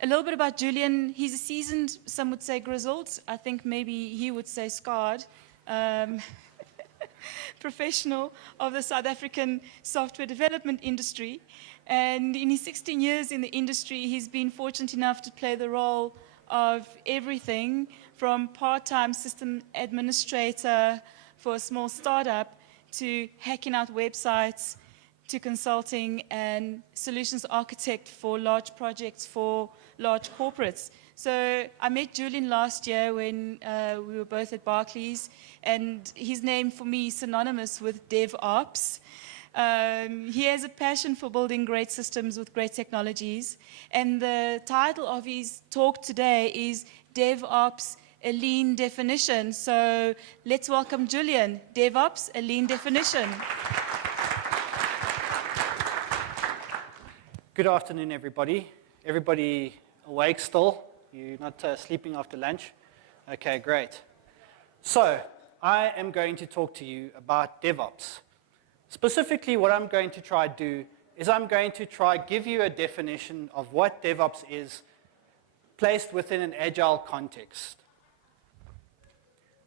A little bit about Julian. He's a seasoned, some would say grizzled, I think maybe he would say scarred, professional of the South African software development industry. And in his 16 years in the industry, he's been fortunate enough to play the role of everything from part-time system administrator for a small startup to hacking out websites, to consulting and solutions architect for large projects for large corporates. So I met Julian last year when we were both at Barclays, and his name for me is synonymous with DevOps. He has a passion for building great systems with great technologies, and the title of his talk today is DevOps, a lean definition. So let's welcome Julian. DevOps, a lean definition. Good afternoon, everybody. Everybody awake still? You're not sleeping after lunch? Okay, great. So, I am going to talk to you about DevOps. Specifically, what I'm going to try to do is I'm going to try give you a definition of what DevOps is placed within an agile context.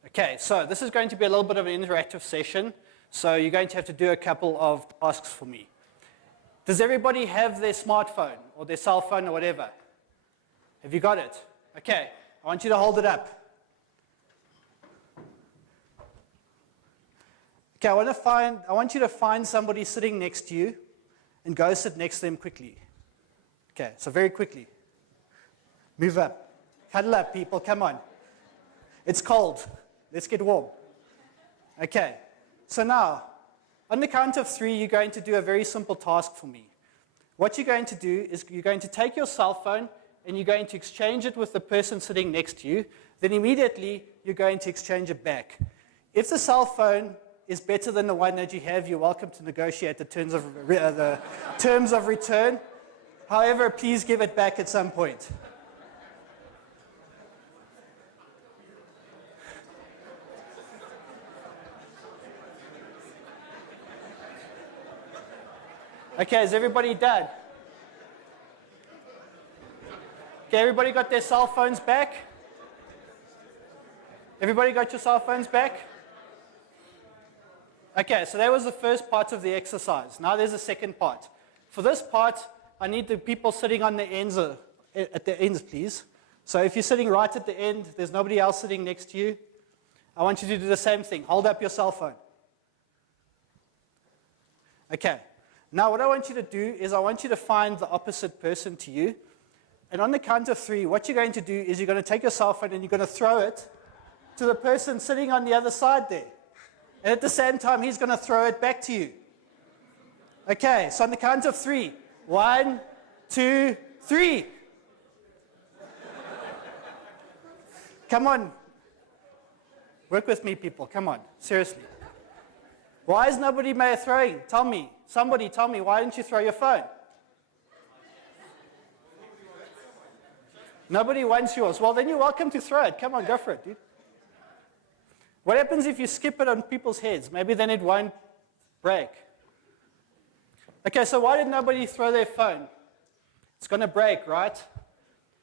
Okay, so this is going to be a little bit of an interactive session, so you're going to have to do a couple of tasks for me. Does everybody have their smartphone or their cell phone or whatever? Have you got it? Okay, I want you to hold it up. Okay, I want you to find somebody sitting next to you and go sit next to them quickly. Okay, so very quickly. Move up. Huddle up, people, come on. It's cold. Let's get warm. Okay, so now, on the count of 3, you're going to do a very simple task for me. What you're going to do is you're going to take your cell phone and you're going to exchange it with the person sitting next to you. Then immediately, you're going to exchange it back. If the cell phone is better than the one that you have, you're welcome to negotiate the terms of return. However, please give it back at some point. Okay, is everybody done? Okay, everybody got their cell phones back? Everybody got your cell phones back? Okay, so that was the first part of the exercise. Now there's a second part. For this part, I need the people sitting on the ends, at the ends, please. So if you're sitting right at the end, there's nobody else sitting next to you. I want you to do the same thing. Hold up your cell phone. Okay. Now what I want you to do is I want you to find the opposite person to you. And on the count of 3, what you're going to do is you're going to take your cell phone and you're going to throw it to the person sitting on the other side there. And at the same time, he's going to throw it back to you. Okay, so on the count of 3. 1, 2, 3. Come on. Work with me, people. Come on. Seriously. Why is nobody throwing? Tell me. Somebody tell me, why didn't you throw your phone? Nobody wants yours. Well, then you're welcome to throw it. Come on, go for it, dude. What happens if you skip it on people's heads? Maybe then it won't break. Okay, so why did nobody throw their phone? It's going to break, right?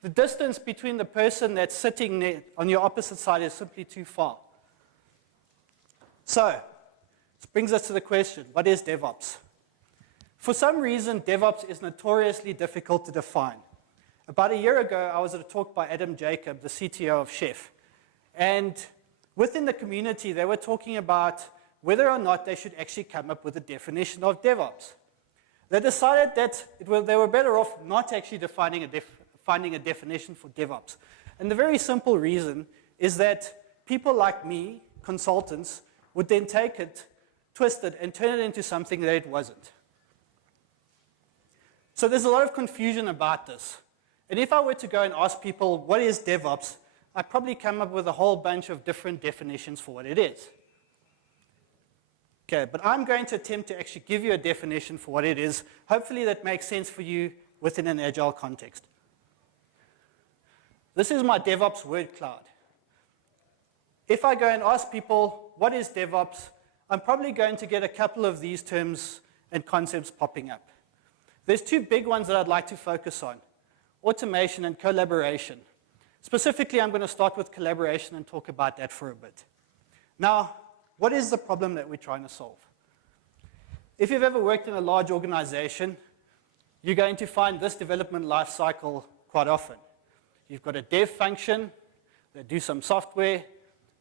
The distance between the person that's sitting there on your opposite side is simply too far. So, this brings us to the question, what is DevOps? For some reason, DevOps is notoriously difficult to define. About a year ago, I was at a talk by Adam Jacob, the CTO of Chef. And within the community, they were talking about whether or not they should actually come up with a definition of DevOps. They decided that they were better off not actually finding a definition for DevOps. And the very simple reason is that people like me, consultants, would then take it, twist it, and turn it into something that it wasn't. So there's a lot of confusion about this. And if I were to go and ask people, what is DevOps, I'd probably come up with a whole bunch of different definitions for what it is. Okay, but I'm going to attempt to actually give you a definition for what it is. Hopefully that makes sense for you within an agile context. This is my DevOps word cloud. If I go and ask people, what is DevOps, I'm probably going to get a couple of these terms and concepts popping up. There's 2 big ones that I'd like to focus on. automation, and collaboration. Specifically, I'm going to start with collaboration and talk about that for a bit. Now, what is the problem that we're trying to solve? If you've ever worked in a large organization, you're going to find this development life cycle quite often. You've got a dev function, they do some software,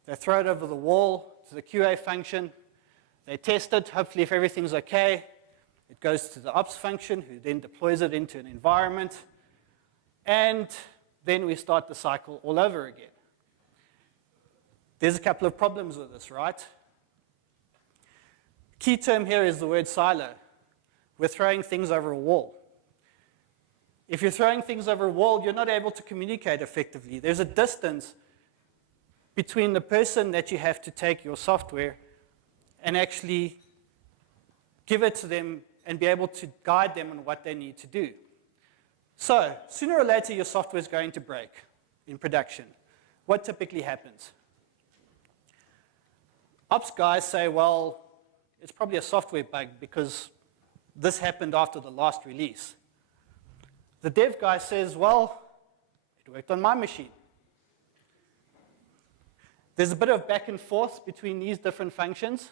they throw it over the wall to the QA function, they test it, hopefully if everything's okay, it goes to the ops function, who then deploys it into an environment, and then we start the cycle all over again. There's a couple of problems with this, right? Key term here is the word silo. We're throwing things over a wall. If you're throwing things over a wall, you're not able to communicate effectively. There's a distance between the person that you have to take your software and actually give it to them and be able to guide them on what they need to do. So, sooner or later, your software is going to break in production. What typically happens? Ops guys say, well, it's probably a software bug because this happened after the last release. The dev guy says, well, it worked on my machine. There's a bit of back and forth between these different functions.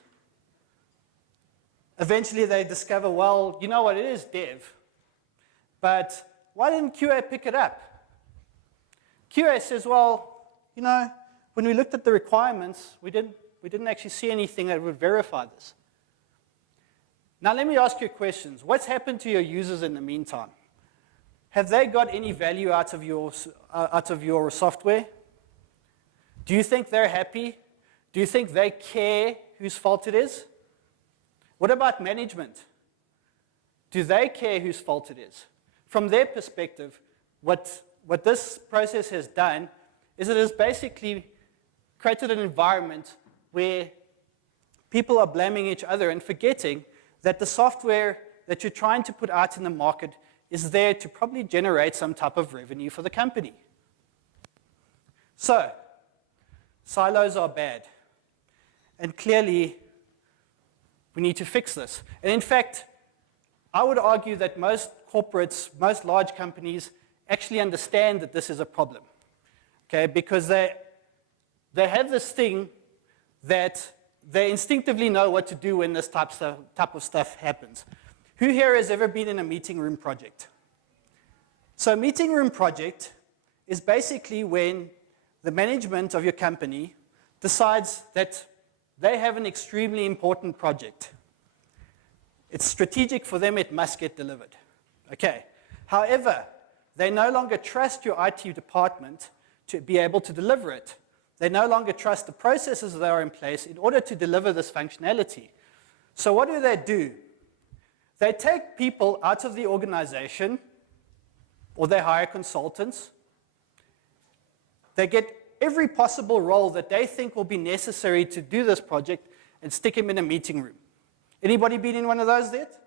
Eventually they discover, well, you know what, it is dev, but why didn't QA pick it up? QA says, well, you know, when we looked at the requirements, we didn't actually see anything that would verify this. Now let me ask you questions. What's happened to your users in the meantime? Have they got any value out of your software? Do you think they're happy? Do you think they care whose fault it is? What about management? Do they care whose fault it is? From their perspective, what this process has done is it has basically created an environment where people are blaming each other and forgetting that the software that you're trying to put out in the market is there to probably generate some type of revenue for the company. So, silos are bad. And clearly, we need to fix this. And in fact, I would argue that most corporates, most large companies, actually understand that this is a problem. Okay, because they have this thing that they instinctively know what to do when this type of stuff happens. Who here has ever been in a meeting room project? So a meeting room project is basically when the management of your company decides that they have an extremely important project. It's strategic for them, it must get delivered. Okay. However, they no longer trust your IT department to be able to deliver it. They no longer trust the processes that are in place in order to deliver this functionality. So what do? They take people out of the organization, or they hire consultants. They get every possible role that they think will be necessary to do this project and stick him in a meeting room. Anybody been in one of those yet?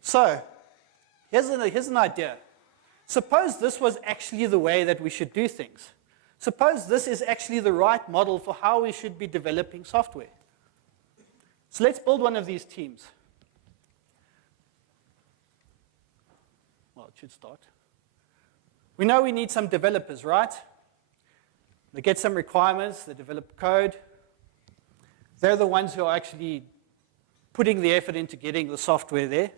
So, here's an idea. Suppose this was actually the way that we should do things. Suppose this is actually the right model for how we should be developing software. So let's build one of these teams. Well, it should start. We know we need some developers, right? They get some requirements, they develop code. They're the ones who are actually putting the effort into getting the software there.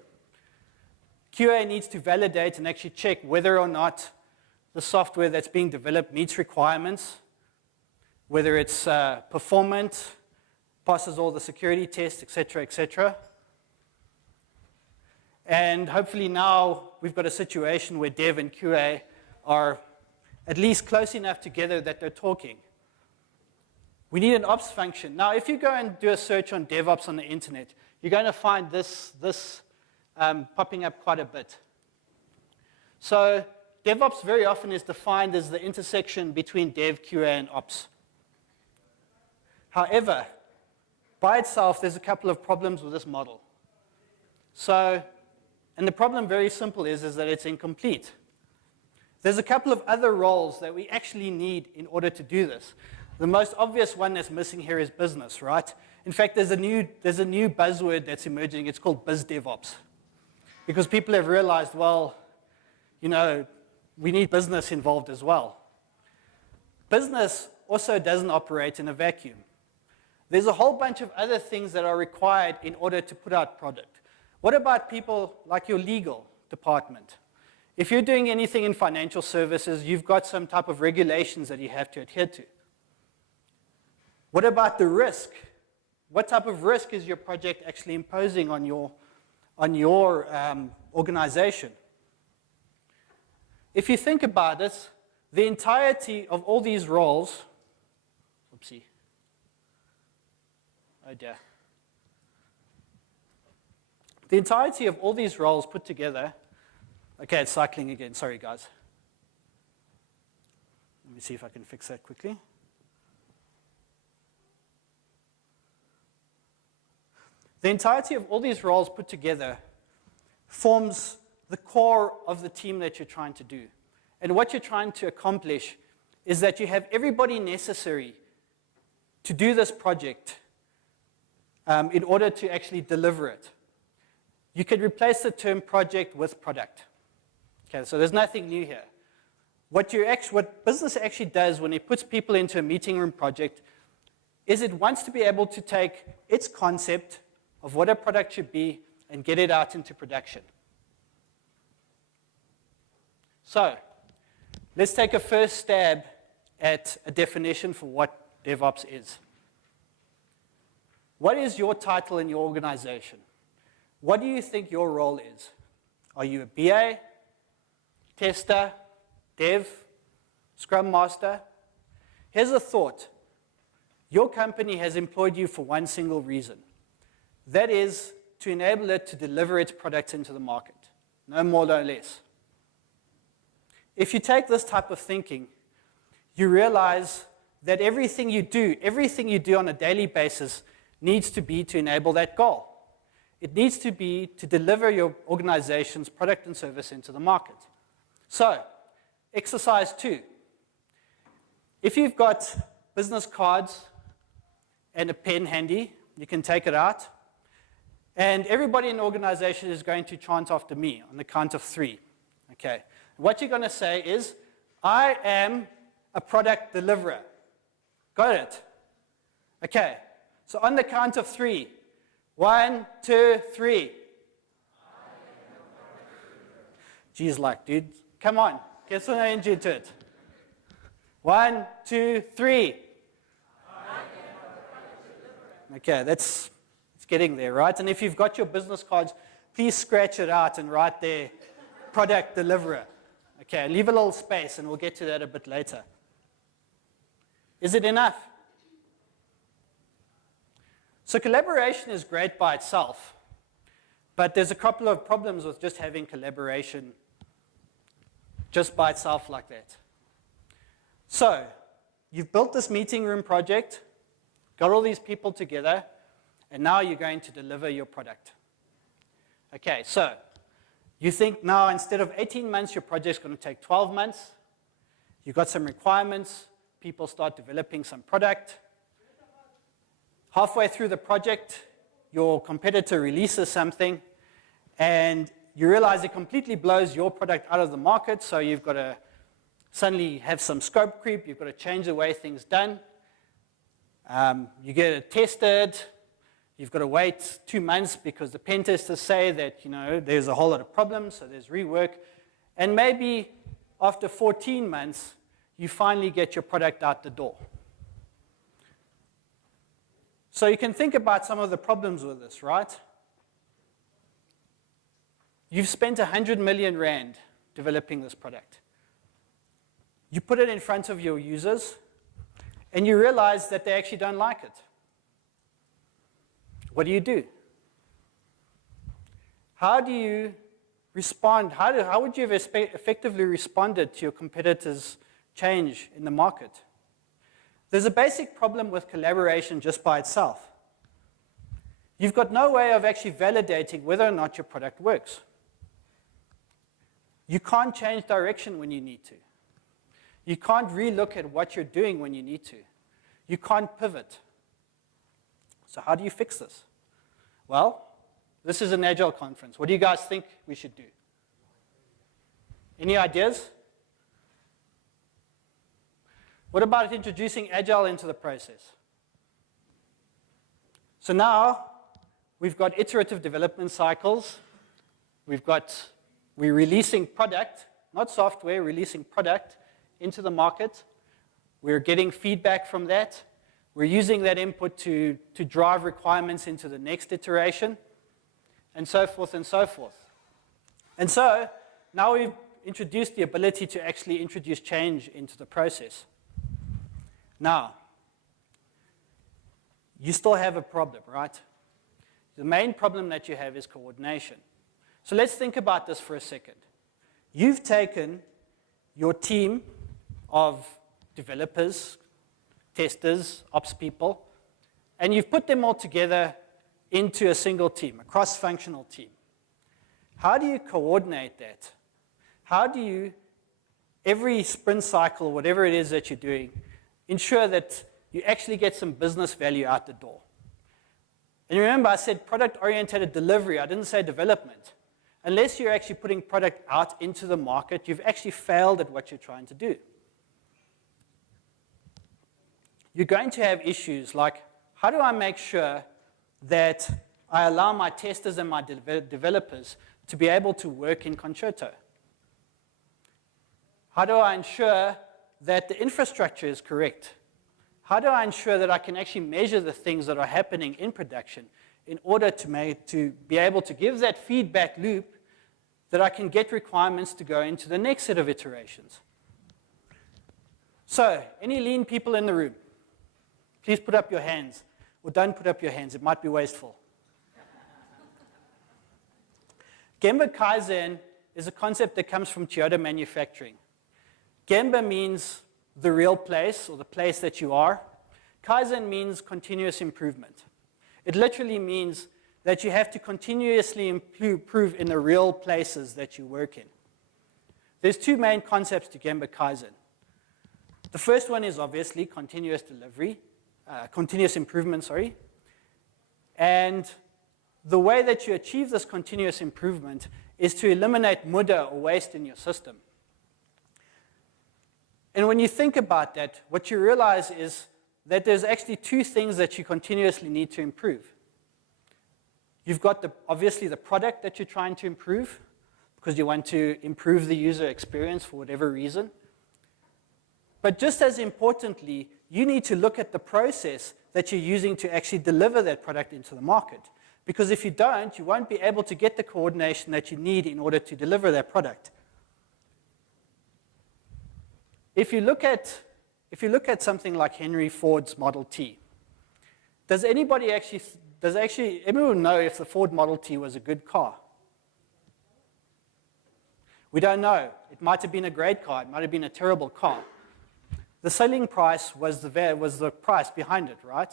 QA needs to validate and actually check whether or not the software that's being developed meets requirements, whether it's performant, passes all the security tests, etc., etc. And hopefully now we've got a situation where dev and QA are at least close enough together that they're talking. We need an ops function. Now, if you go and do a search on DevOps on the internet, you're going to find this popping up quite a bit. So DevOps very often is defined as the intersection between dev, QA, and ops. However, by itself, there's a couple of problems with this model. So, and the problem, very simple, is that it's incomplete. There's a couple of other roles that we actually need in order to do this. The most obvious one that's missing here is business, right? In fact, there's a new buzzword that's emerging. It's called Biz DevOps. Because people have realized, well, we need business involved as well. Business also doesn't operate in a vacuum. There's a whole bunch of other things that are required in order to put out product. What about people like your legal department? If you're doing anything in financial services, you've got some type of regulations that you have to adhere to. What about the risk? What type of risk is your project actually imposing on your organization? If you think about it, the entirety of all these roles, oopsie, oh dear. The entirety of all these roles put together, okay, it's cycling again, sorry guys. Let me see if I can fix that quickly. The entirety of all these roles put together forms the core of the team that you're trying to do. And what you're trying to accomplish is that you have everybody necessary to do this project in order to actually deliver it. You could replace the term project with product. Okay, so there's nothing new here. What business actually does when it puts people into a meeting room project is it wants to be able to take its concept of what a product should be and get it out into production. So, let's take a first stab at a definition for what DevOps is. What is your title in your organization? What do you think your role is? Are you a BA, tester, dev, scrum master? Here's a thought. Your company has employed you for one single reason. That is to enable it to deliver its products into the market. No more, no less. If you take this type of thinking, you realize that everything you do on a daily basis needs to be to enable that goal. It needs to be to deliver your organization's product and service into the market. So, exercise 2. If you've got business cards and a pen handy, you can take it out. And everybody in the organization is going to chant after me on the count of 3. Okay. What you're going to say is, I am a product deliverer. Got it? Okay. So on the count of 3. 1, 2, 3. Geez, dude. Come on. Get some energy to it. 1, 2, 3. Okay, it's getting there, right? And if you've got your business cards, please scratch it out and write there, product deliverer. Okay, leave a little space, and we'll get to that a bit later. Is it enough? So collaboration is great by itself, but there's a couple of problems with just having collaboration just by itself like that. So, you've built this meeting room project, got all these people together, and now you're going to deliver your product. Okay, so you think now instead of 18 months, your project's going to take 12 months. You've got some requirements. People start developing some product. Halfway through the project, your competitor releases something, and you realize it completely blows your product out of the market, so you've got to suddenly have some scope creep. You've got to change the way things done. You get it tested. You've got to wait 2 months because the pen testers say that, there's a whole lot of problems, so there's rework. And maybe after 14 months, you finally get your product out the door. So you can think about some of the problems with this, right? You've spent 100 million rand developing this product. You put it in front of your users, and you realize that they actually don't like it. What do? How do you respond? How would you have effectively responded to your competitors' change in the market? There's a basic problem with collaboration just by itself. You've got no way of actually validating whether or not your product works. You can't change direction when you need to. You can't relook at what you're doing when you need to. You can't pivot. So how do you fix this? Well, this is an Agile conference. What do you guys think we should do? Any ideas? What about introducing Agile into the process? So now we've got iterative development cycles. We're releasing product, not software, releasing product into the market. We're getting feedback from that. We're using that input to drive requirements into the next iteration, and so forth and so forth. And so now we've introduced the ability to actually introduce change into the process. Now, you still have a problem, right? The main problem that you have is coordination. So let's think about this for a second. You've taken your team of developers, testers, ops people, and you've put them all together into a single team, a cross-functional team. How do you coordinate that? How do you, every sprint cycle, whatever it is that you're doing, ensure that you actually get some business value out the door? And remember, I said product-oriented delivery. I didn't say development. Unless you're actually putting product out into the market, you've actually failed at what you're trying to do. You're going to have issues like, how do I make sure that I allow my testers and my developers to be able to work in concerto? How do I ensure that the infrastructure is correct? How do I ensure that I can actually measure the things that are happening in production in order to be able to give that feedback loop that I can get requirements to go into the next set of iterations? So, any lean people in the room? Please put up your hands, or don't put up your hands. It might be wasteful. Gemba Kaizen is a concept that comes from Toyota manufacturing. Gemba means the real place, or the place that you are. Kaizen means continuous improvement. It literally means that you have to continuously improve in the real places that you work in. There's two main concepts to Gemba Kaizen. The first one is obviously continuous improvement. And the way that you achieve this continuous improvement is to eliminate muda, or waste, in your system. And when you think about that, what you realize is that there's actually two things that you continuously need to improve. You've got obviously the product that you're trying to improve, because you want to improve the user experience for whatever reason. But just as importantly, you need to look at the process that you're using to actually deliver that product into the market. Because if you don't, you won't be able to get the coordination that you need in order to deliver that product. If you look at something like Henry Ford's Model T, does anyone know if the Ford Model T was a good car? We don't know. It might have been a great car. It might have been a terrible car. The selling price was the price behind it, right?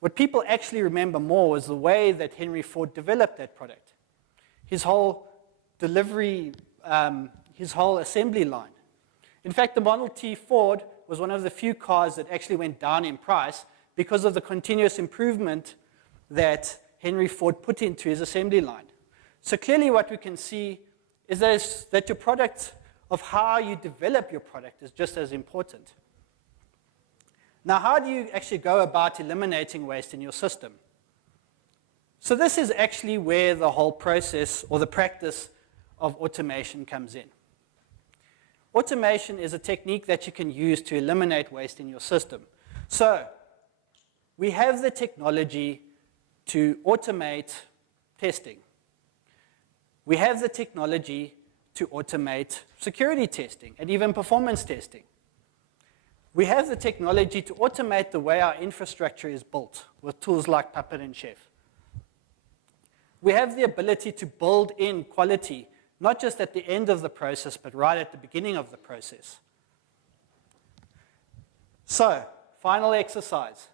What people actually remember more was the way that Henry Ford developed that product. His whole delivery, his whole assembly line. In fact, the Model T Ford was one of the few cars that actually went down in price because of the continuous improvement that Henry Ford put into his assembly line. So clearly what we can see is that your product, of how you develop your product, is just as important. Now, how do you actually go about eliminating waste in your system? So this is actually where the whole process, or the practice of automation, comes in. Automation is a technique that you can use to eliminate waste in your system. So we have the technology to automate testing. We have the technology to automate security testing and even performance testing. We have the technology to automate the way our infrastructure is built with tools like Puppet and Chef. We have the ability to build in quality, not just at the end of the process, but right at the beginning of the process. So, final exercise.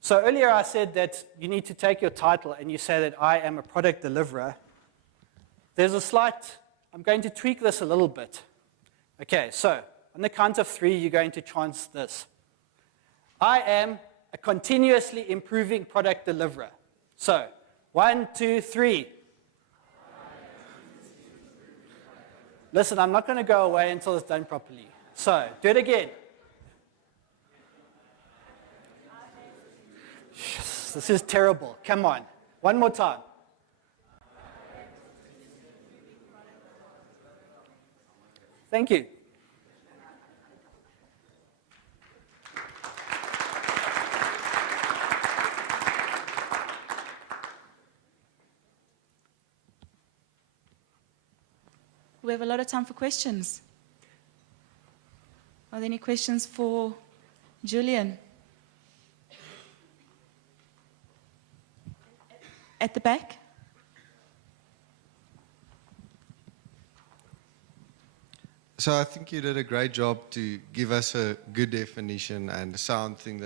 So earlier I said that you need to take your title and you say that I am a product deliverer. There's a slight, I'm going to tweak this a little bit. Okay, so on the count of 3, you're going to chant this. I am a continuously improving product deliverer. So, 1, 2, 3. Listen, I'm not going to go away until it's done properly. So, do it again. This is terrible. Come on. One more time. Thank you. We have a lot of time for questions. Are there any questions for Julian? At the back? So I think you did a great job to give us a good definition and a sound thing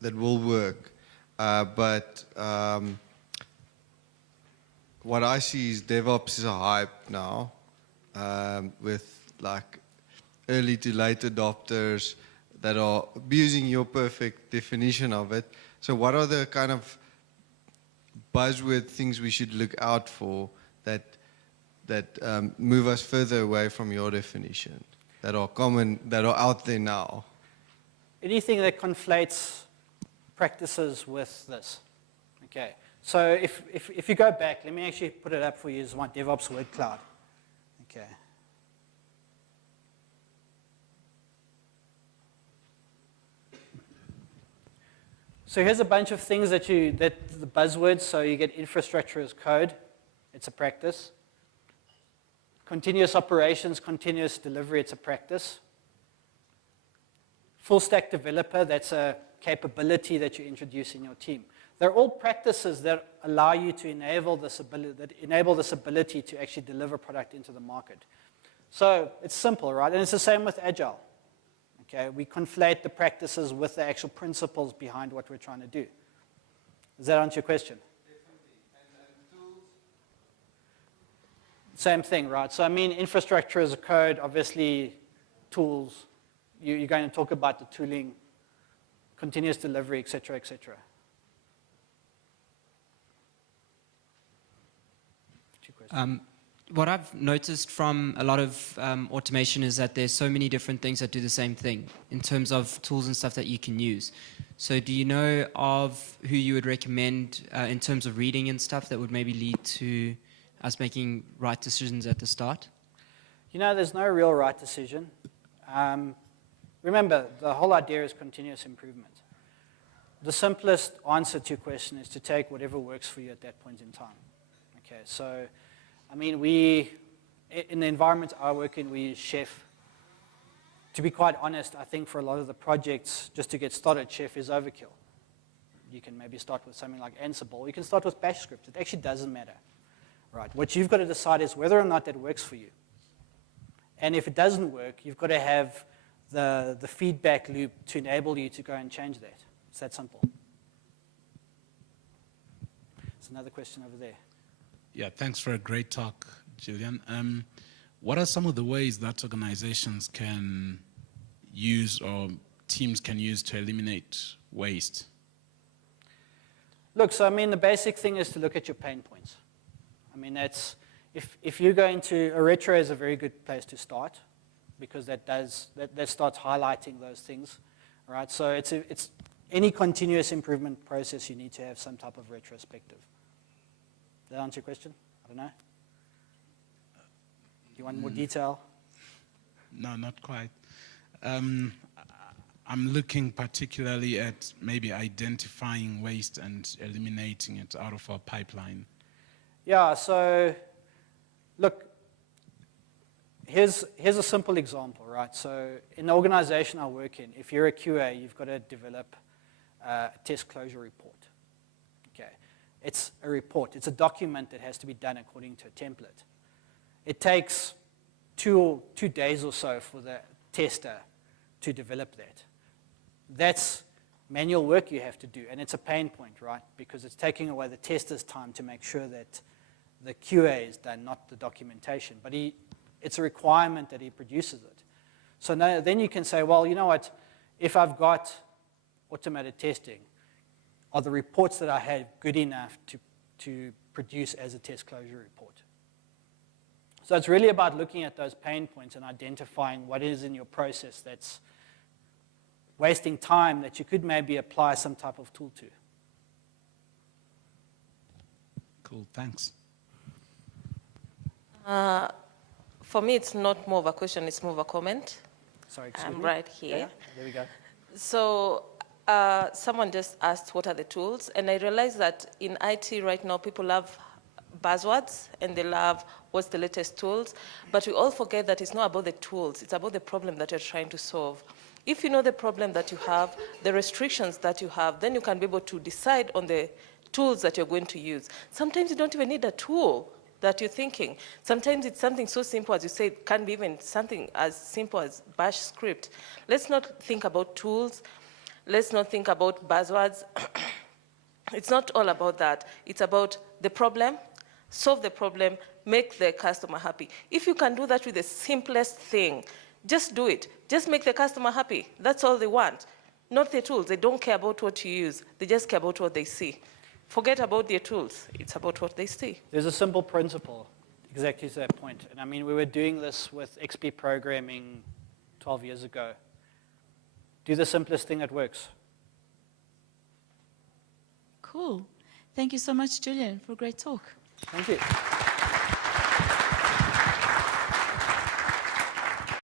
that will work. But what I see is DevOps is a hype now, with like early to late adopters that are abusing your perfect definition of it. So what are the kind of buzzword things we should look out for that move us further away from your definition, that are common, that are out there now? Anything that conflates practices with this. Okay. So if you go back, let me actually put it up for you as my DevOps word cloud. Okay. So here's a bunch of things that the buzzwords. So you get infrastructure as code. It's a practice. Continuous operations, continuous delivery, it's a practice. Full stack developer, that's a capability that you introduce in your team. They're all practices that allow you to enable this ability to actually deliver product into the market. So it's simple, right? And it's the same with Agile. Okay, we conflate the practices with the actual principles behind what we're trying to do. Does that answer your question? Same thing, right? So I mean, infrastructure as a code, obviously, tools. You're going to talk about the tooling, continuous delivery, et cetera, et cetera. What I've noticed from a lot of automation is that there's so many different things that do the same thing in terms of tools and stuff that you can use. So do you know of who you would recommend in terms of reading and stuff that would maybe lead to us making right decisions at the start? You know, there's no real right decision. Remember, the whole idea is continuous improvement. The simplest answer to your question is to take whatever works for you at that point in time. Okay, so, I mean, in the environment I work in, we use Chef. To be quite honest, I think for a lot of the projects, just to get started, Chef is overkill. You can maybe start with something like Ansible. You can start with Bash scripts. It actually doesn't matter. Right. What you've got to decide is whether or not that works for you. And if it doesn't work, you've got to have the feedback loop to enable you to go and change that. It's that simple. There's another question over there. Yeah, thanks for a great talk, Julian. What are some of the ways that organizations can use or teams can use to eliminate waste? Look, so I mean, the basic thing is to look at your pain points. I mean, that's, if you go into, a retro is a very good place to start because that starts highlighting those things, right? So it's any continuous improvement process, you need to have some type of retrospective. Does that answer your question? I don't know. Do you want more detail? No, not quite. I'm looking particularly at maybe identifying waste and eliminating it out of our pipeline. Yeah, so look, here's a simple example, right? So in the organization I work in, if you're a QA, you've got to develop a test closure report. Okay, it's a report. It's a document that has to be done according to a template. It takes two days or so for the tester to develop that. That's manual work you have to do, and it's a pain point, right? Because it's taking away the tester's time to make sure that the QA is done, not the documentation. But it's a requirement that he produces it. So now, then you can say, well, you know what? If I've got automated testing, are the reports that I have good enough to produce as a test closure report? So it's really about looking at those pain points and identifying what is in your process that's wasting time that you could maybe apply some type of tool to. Cool, thanks. For me, it's not more of a question, it's more of a comment. Sorry, excuse I'm me. right here. Yeah, there we go. So someone just asked what are the tools, and I realized that in IT right now, people love buzzwords and they love what's the latest tools, but we all forget that it's not about the tools, it's about the problem that you're trying to solve. If you know the problem that you have, the restrictions that you have, then you can be able to decide on the tools that you're going to use. Sometimes you don't even need a tool that you're thinking. Sometimes it's something so simple as you say, it can be even something as simple as bash script. Let's not think about tools. Let's not think about buzzwords. It's not all about that. It's about the problem, solve the problem, make the customer happy. If you can do that with the simplest thing, just do it. Just make the customer happy. That's all they want. Not the tools. They don't care about what you use. They just care about what they see. Forget about their tools. It's about what they see. There's a simple principle, exactly to that point. And I mean, we were doing this with XP programming 12 years ago. Do the simplest thing that works. Cool. Thank you so much, Julian, for a great talk. Thank you.